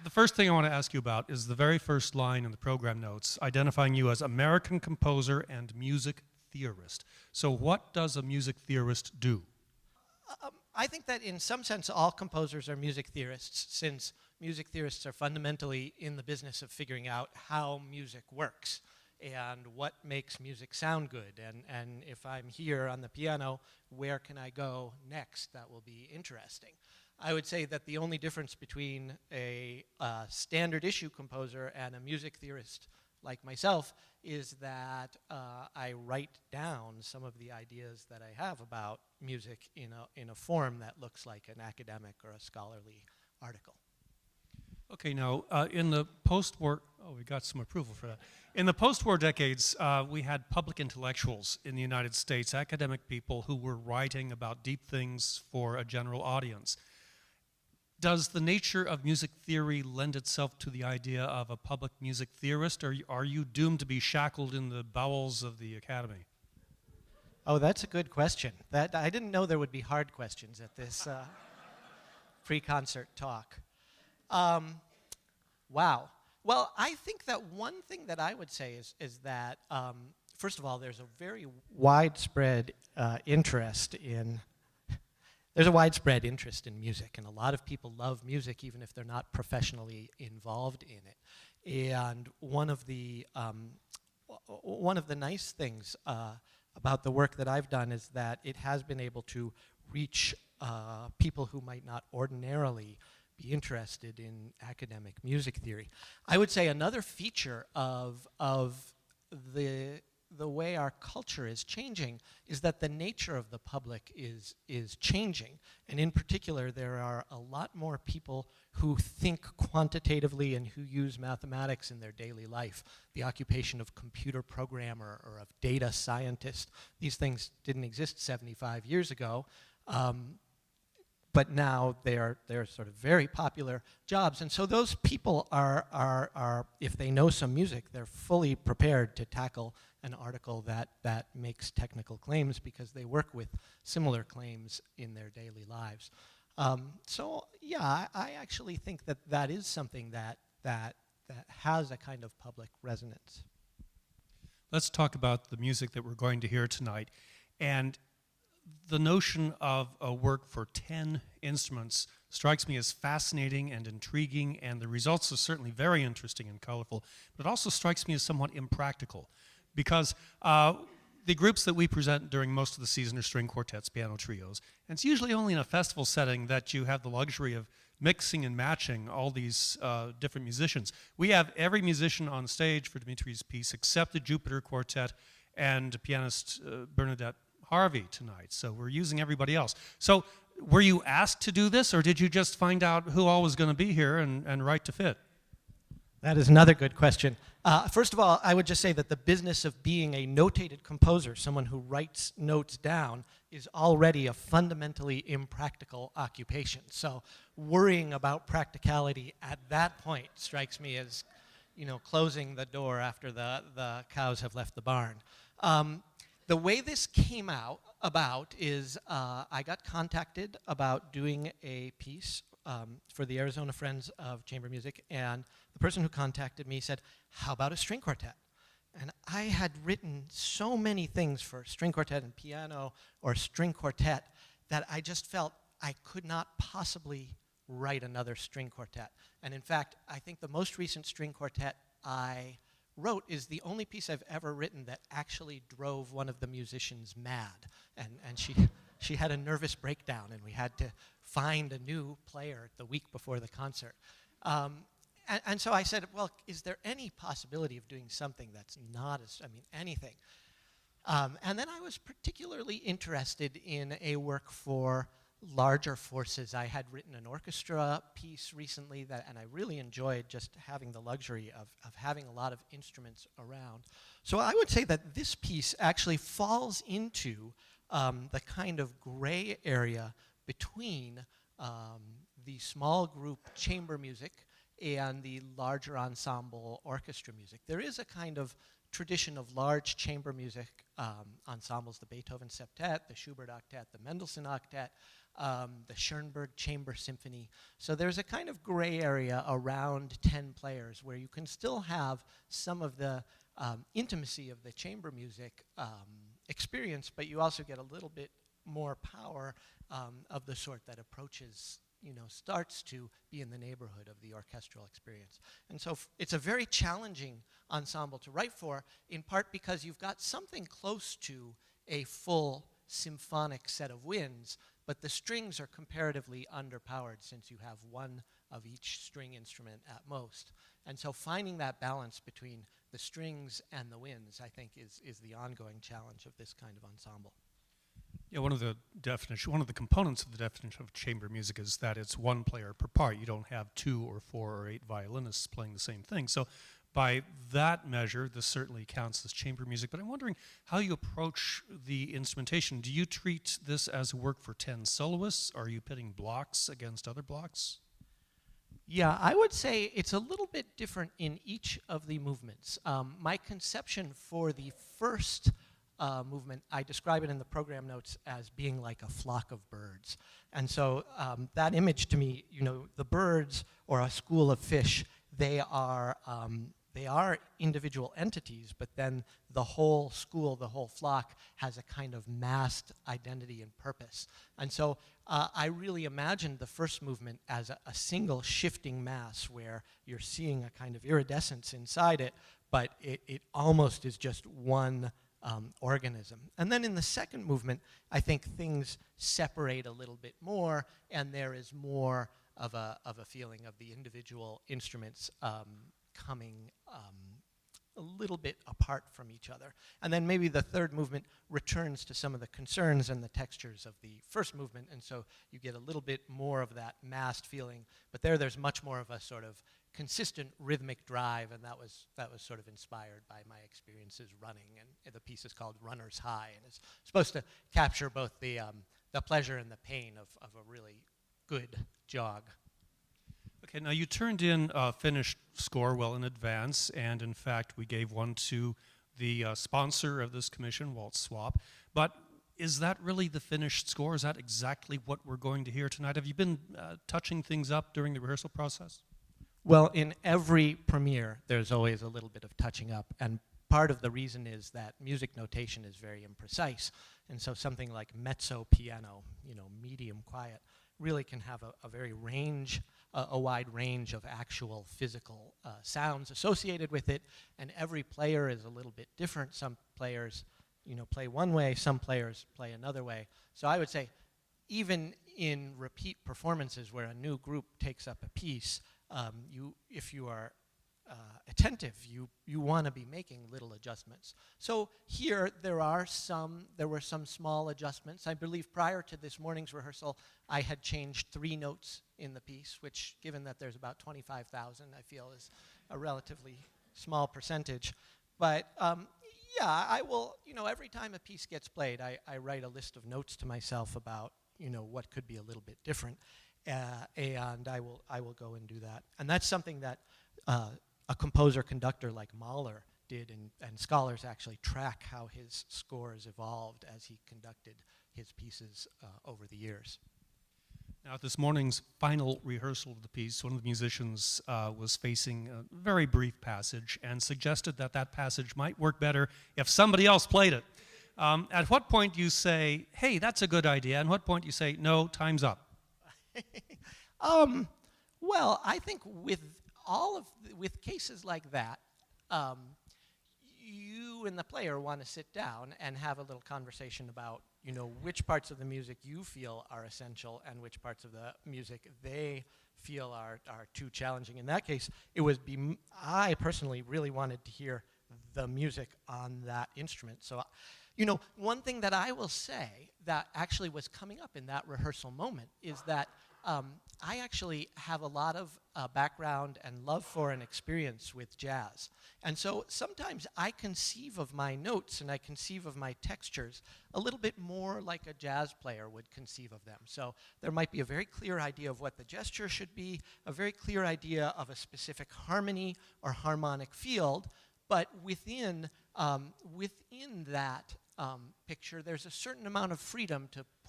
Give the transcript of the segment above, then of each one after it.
the first thing I want to ask you about is the very first line in the program notes, identifying you as American composer and music theorist. So what does a music theorist do? I think that in some sense all composers are music theorists, since music theorists are fundamentally in the business of figuring out how music works and what makes music sound good. And if I'm here on the piano, where can I go next that will be interesting? I would say that the only difference between a standard issue composer and a music theorist like myself is that I write down some of the ideas that I have about music in a form that looks like an academic or a scholarly article. Okay, now in the post-war, oh, we got some approval for that. In the post-war decades, we had public intellectuals in the United States, academic people who were writing about deep things for a general audience. Does the nature of music theory lend itself to the idea of a public music theorist, or are you doomed to be shackled in the bowels of the academy? Oh, that's a good question. I didn't know there would be hard questions at this pre-concert talk. Wow. Well, I think that one thing that I would say is that, first of all, there's a very widespread interest in music, and a lot of people love music even if they're not professionally involved in it. And one of the nice things about the work that I've done is that it has been able to reach people who might not ordinarily be interested in academic music theory. I would say another feature of the way our culture is changing is that the nature of the public is changing. And in particular, there are a lot more people who think quantitatively and who use mathematics in their daily life. The occupation of computer programmer or of data scientist, these things didn't exist 75 years ago. But now they're sort of very popular jobs. And so those people are, if they know some music, they're fully prepared to tackle an article that makes technical claims because they work with similar claims in their daily lives. So yeah, I actually think that is something that has a kind of public resonance. Let's talk about the music that we're going to hear tonight. And the notion of a work for 10 instruments strikes me as fascinating and intriguing, and the results are certainly very interesting and colorful, but it also strikes me as somewhat impractical, because the groups that we present during most of the season are string quartets, piano trios, and it's usually only in a festival setting that you have the luxury of mixing and matching all these different musicians. We have every musician on stage for Dmitri's piece except the Jupiter Quartet and pianist Bernadette Harvey tonight, so we're using everybody else. So were you asked to do this, or did you just find out who all was going to be here and write to fit? That is another good question. First of all, I would just say that the business of being a notated composer, someone who writes notes down, is already a fundamentally impractical occupation. So worrying about practicality at that point strikes me as, closing the door after the cows have left the barn. The way this came about is I got contacted about doing a piece for the Arizona Friends of Chamber Music, and the person who contacted me said, how about a string quartet? And I had written so many things for string quartet and piano or string quartet that I just felt I could not possibly write another string quartet. And in fact, I think the most recent string quartet I wrote is the only piece I've ever written that actually drove one of the musicians mad. And she had a nervous breakdown, and we had to find a new player the week before the concert. And so I said, well, is there any possibility of doing something that's not anything? And then I was particularly interested in a work for larger forces. I had written an orchestra piece recently and I really enjoyed just having the luxury of having a lot of instruments around. So I would say that this piece actually falls into the kind of gray area between the small group chamber music and the larger ensemble orchestra music. There is a kind of tradition of large chamber music ensembles, the Beethoven Septet, the Schubert Octet, the Mendelssohn Octet, the Schoenberg Chamber Symphony. So there's a kind of gray area around 10 players where you can still have some of the intimacy of the chamber music experience, but you also get a little bit more power of the sort that approaches, starts to be in the neighborhood of the orchestral experience. And so it's a very challenging ensemble to write for, in part because you've got something close to a full symphonic set of winds, but the strings are comparatively underpowered since you have one of each string instrument at most. And so finding that balance between the strings and the winds, I think, is the ongoing challenge of this kind of ensemble. Yeah, one of the components of the definition of chamber music is that it's one player per part. You don't have 2 or 4 or 8 violinists playing the same thing. So by that measure, this certainly counts as chamber music. But I'm wondering how you approach the instrumentation. Do you treat this as a work for 10 soloists? Are you pitting blocks against other blocks? Yeah, I would say it's a little bit different in each of the movements. My conception for the first movement, I describe it in the program notes as being like a flock of birds. And so that image to me, the birds or a school of fish, they are individual entities, but then the whole school, the whole flock, has a kind of massed identity and purpose. And so I really imagined the first movement as a single shifting mass where you're seeing a kind of iridescence inside it, but it almost is just one organism. And then in the second movement, I think things separate a little bit more, and there is more of a feeling of the individual instruments coming a little bit apart from each other. And then maybe the third movement returns to some of the concerns and the textures of the first movement, and so you get a little bit more of that massed feeling. But there's much more of a sort of consistent rhythmic drive, and that was sort of inspired by my experiences running. And the piece is called Runner's High, and it's supposed to capture both the pleasure and the pain of a really good jog. Okay, now you turned in a finished score well in advance, and in fact we gave one to the sponsor of this commission, Waltz Swap. But is that really the finished score? Is that exactly what we're going to hear tonight? Have you been touching things up during the rehearsal process? Well, in every premiere, there's always a little bit of touching up, and part of the reason is that music notation is very imprecise, and so something like mezzo piano, medium quiet, really can have a wide range of actual physical sounds associated with it, and every player is a little bit different. Some players, play one way, some players play another way. So I would say, even in repeat performances where a new group takes up a piece, if you are attentive, you want to be making little adjustments. So here there were some small adjustments. I believe prior to this morning's rehearsal, I had changed 3 notes in the piece, which, given that there's about 25,000, I feel is a relatively small percentage. But yeah, I will. Every time a piece gets played, I write a list of notes to myself about what could be a little bit different, and I will go and do that. And that's something that a composer-conductor like Mahler did, and scholars actually track how his scores evolved as he conducted his pieces over the years. Now, at this morning's final rehearsal of the piece, one of the musicians was facing a very brief passage and suggested that passage might work better if somebody else played it. At what point do you say, hey, that's a good idea, and what point do you say, no, time's up? Well, I think with cases like that, you and the player want to sit down and have a little conversation about, which parts of the music you feel are essential and which parts of the music they feel are too challenging. In that case, I personally really wanted to hear the music on that instrument. So, one thing that I will say that actually was coming up in that rehearsal moment is that I actually have a lot of background and love for and experience with jazz. And so sometimes I conceive of my notes and I conceive of my textures a little bit more like a jazz player would conceive of them. So there might be a very clear idea of what the gesture should be, a very clear idea of a specific harmony or harmonic field, but within that picture, there's a certain amount of freedom to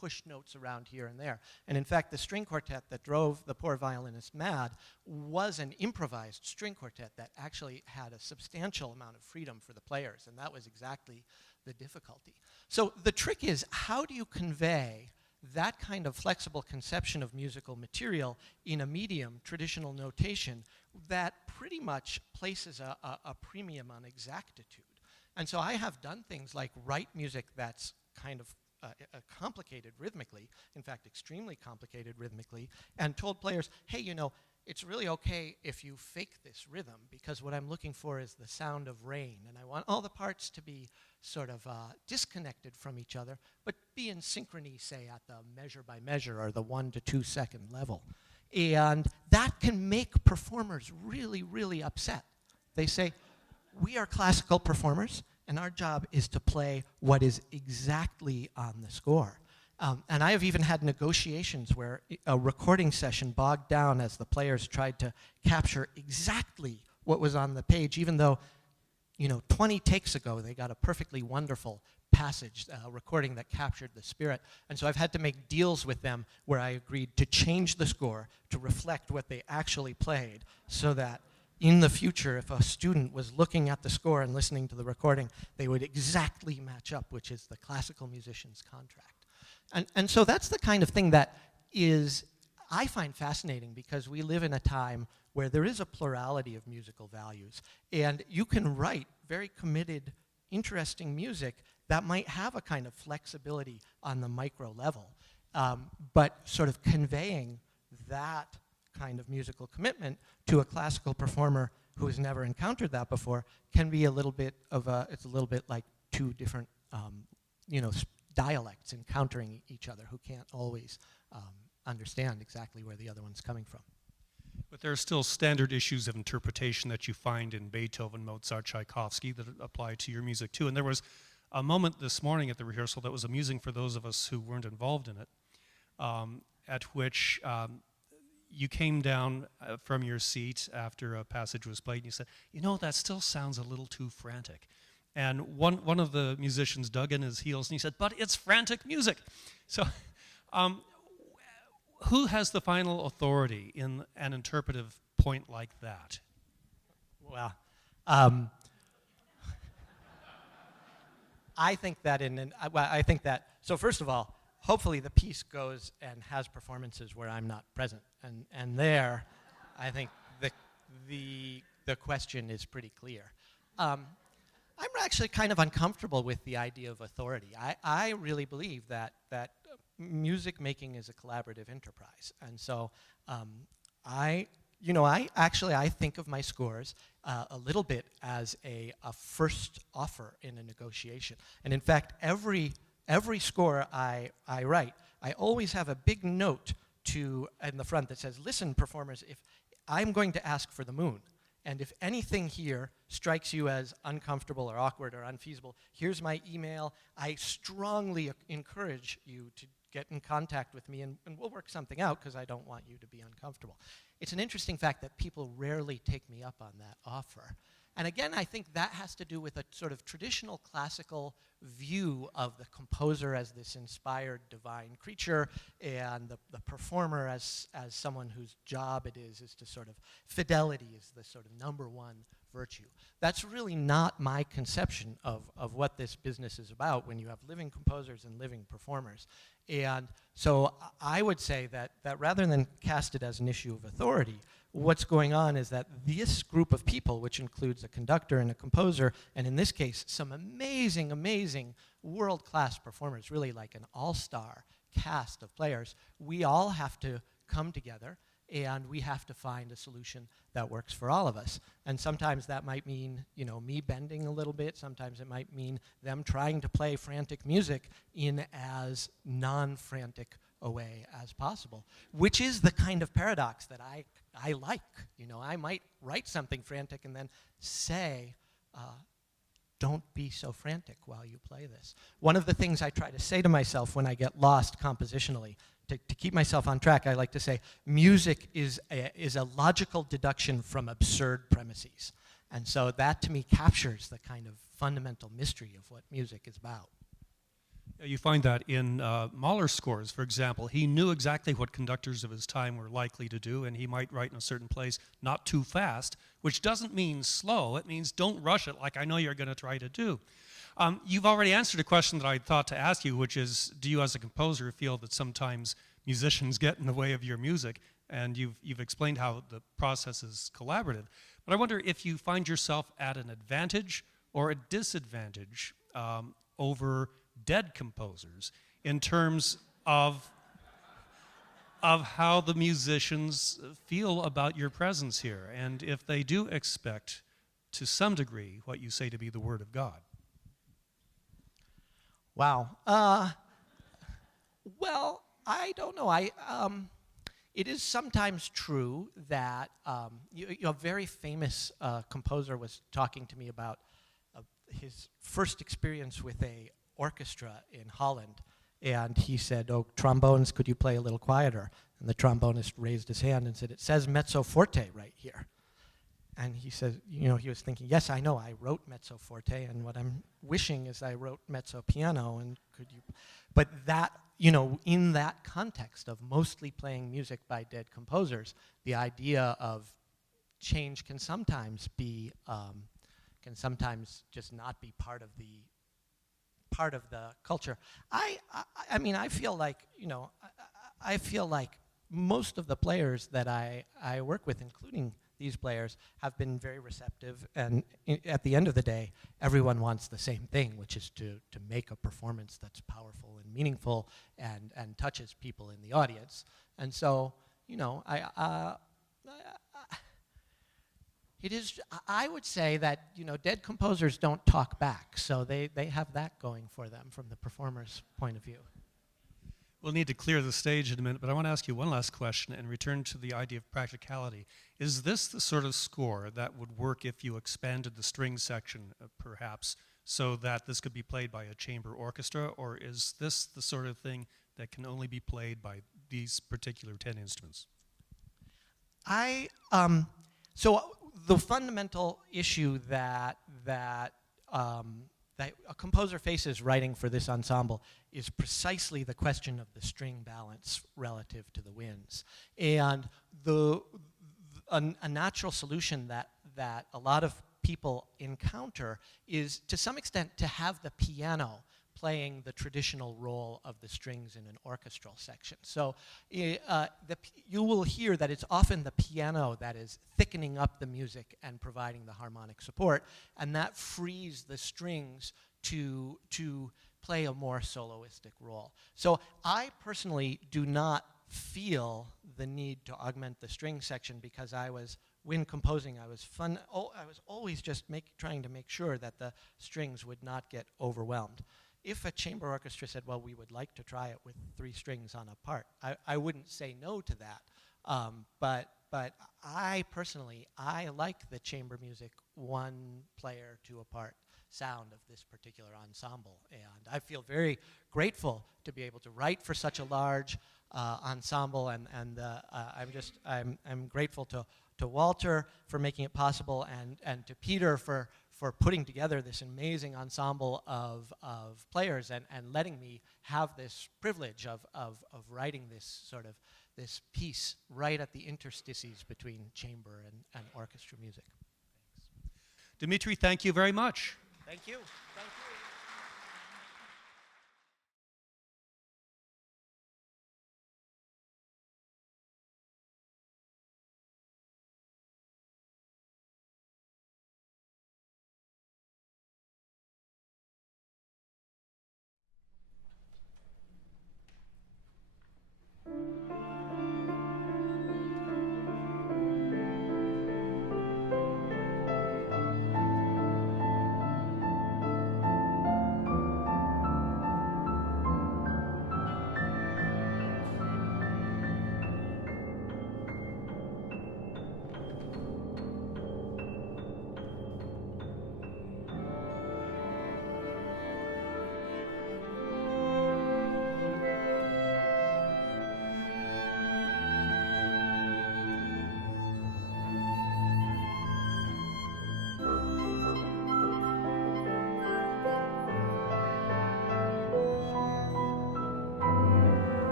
push notes around here and there. And in fact, the string quartet that drove the poor violinist mad was an improvised string quartet that actually had a substantial amount of freedom for the players, and that was exactly the difficulty. So the trick is, how do you convey that kind of flexible conception of musical material in a medium, traditional notation, that pretty much places a premium on exactitude? And so I have done things like write music that's kind of complicated rhythmically, in fact, extremely complicated rhythmically, and told players, hey, you know, it's really okay if you fake this rhythm, because what I'm looking for is the sound of rain, and I want all the parts to be sort of disconnected from each other, but be in synchrony, say, at the measure by measure or the 1 to 2 second level. And that can make performers really, really upset. They say, we are classical performers, and our job is to play what is exactly on the score. And I have even had negotiations where a recording session bogged down as the players tried to capture exactly what was on the page, even though, you know, 20 takes ago they got a perfectly wonderful passage, recording that captured the spirit. And so I've had to make deals with them where I agreed to change the score to reflect what they actually played, so that in the future, if a student was looking at the score and listening to the recording, they would exactly match up, which is the classical musician's contract. And so that's the kind of thing that is, I find fascinating, because we live in a time where there is a plurality of musical values. And you can write very committed, interesting music that might have a kind of flexibility on the micro level, but sort of conveying that kind of musical commitment to a classical performer who has never encountered that before can be a little bit of a, it's a little bit like two different, you know, dialects encountering each other who can't always understand exactly where the other one's coming from. But there are still standard issues of interpretation that you find in Beethoven, Mozart, Tchaikovsky that apply to your music too. And there was a moment this morning at the rehearsal that was amusing for those of us who weren't involved in it, at which you came down from your seat after a passage was played and you said, you know, that still sounds a little too frantic. And one of the musicians dug in his heels and he said, but it's frantic music. So who has the final authority in an interpretive point like that? Well, I think that I think that, so first of all, hopefully the piece goes and has performances where I'm not present. And there, I think the question is pretty clear. I'm actually kind of uncomfortable with the idea of authority. I really believe that music making is a collaborative enterprise. And so I think of my scores a little bit as a first offer in a negotiation. And in fact, every score I write, I always have a big note in the front that says, listen, performers, if I'm going to ask for the moon, and if anything here strikes you as uncomfortable or awkward or unfeasible, here's my email. I strongly encourage you to get in contact with me, and we'll work something out, because I don't want you to be uncomfortable. It's an interesting fact that people rarely take me up on that offer. And again, I think that has to do with a sort of traditional classical view of the composer as this inspired divine creature, and the performer as someone whose job it is to sort of, fidelity is the sort of #1 virtue. That's really not my conception of what this business is about when you have living composers and living performers. And so I would say that rather than cast it as an issue of authority, what's going on is that this group of people, which includes a conductor and a composer, and in this case, some amazing, amazing world-class performers, really like an all-star cast of players, we all have to come together and we have to find a solution that works for all of us. And sometimes that might mean, you know, me bending a little bit. Sometimes it might mean them trying to play frantic music in as non-frantic a way as possible, which is the kind of paradox that I like. You know, I might write something frantic and then say, don't be so frantic while you play this. One of the things I try to say to myself when I get lost compositionally, to keep myself on track, I like to say, music is a logical deduction from absurd premises. And so that, to me, captures the kind of fundamental mystery of what music is about. You find that in Mahler's scores, for example. He knew exactly what conductors of his time were likely to do, and he might write in a certain place, not too fast, which doesn't mean slow. It means don't rush it like I know you're going to try to do. You've already answered a question that I thought to ask you, which is, do you as a composer feel that sometimes musicians get in the way of your music? And you've explained how the process is collaborative. But I wonder if you find yourself at an advantage or a disadvantage over dead composers in terms of how the musicians feel about your presence here, and if they do expect, to some degree, what you say to be the Word of God. Wow. Well, I don't know. It is sometimes true that a very famous composer was talking to me about his first experience with a orchestra in Holland, and he said, "Oh, trombones, could you play a little quieter?" And the trombonist raised his hand and said, "It says mezzo forte right here." And he said, he was thinking, yes, I know, I wrote mezzo forte, and what I'm wishing is I wrote mezzo piano, and could you... But that, in that context of mostly playing music by dead composers, the idea of change can sometimes just not be part of the culture. I mean, I feel like, I feel like most of the players that I work with, including these players, have been very receptive, and at the end of the day, everyone wants the same thing, which is to make a performance that's powerful and meaningful and touches people in the audience. And so, I would say that, dead composers don't talk back, so they have that going for them from the performer's point of view. We'll need to clear the stage in a minute, but I want to ask you one last question and return to the idea of practicality. Is this the sort of score that would work if you expanded the string section, perhaps, so that this could be played by a chamber orchestra, or is this the sort of thing that can only be played by these particular 10 instruments? So the fundamental issue that a composer faces writing for this ensemble is precisely the question of the string balance relative to the winds. And a natural solution that a lot of people encounter is, to some extent, to have the piano playing the traditional role of the strings in an orchestral section. So you will hear that it's often the piano that is thickening up the music and providing the harmonic support, and that frees the strings to play a more soloistic role. So I personally do not feel the need to augment the string section, because when composing, I was always just trying to make sure that the strings would not get overwhelmed. If a chamber orchestra said, well, we would like to try it with 3 strings on a part, I wouldn't say no to that. But I personally, I like the chamber music, 1 player to a part sound of this particular ensemble. And I feel very grateful to be able to write for such a large ensemble, and I'm grateful to Walter for making it possible, and to Peter for putting together this amazing ensemble of players and letting me have this privilege of writing this piece right at the interstices between chamber and orchestra music. Thanks. Dmitri, thank you very much. Thank you. Thank you.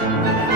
Thank you.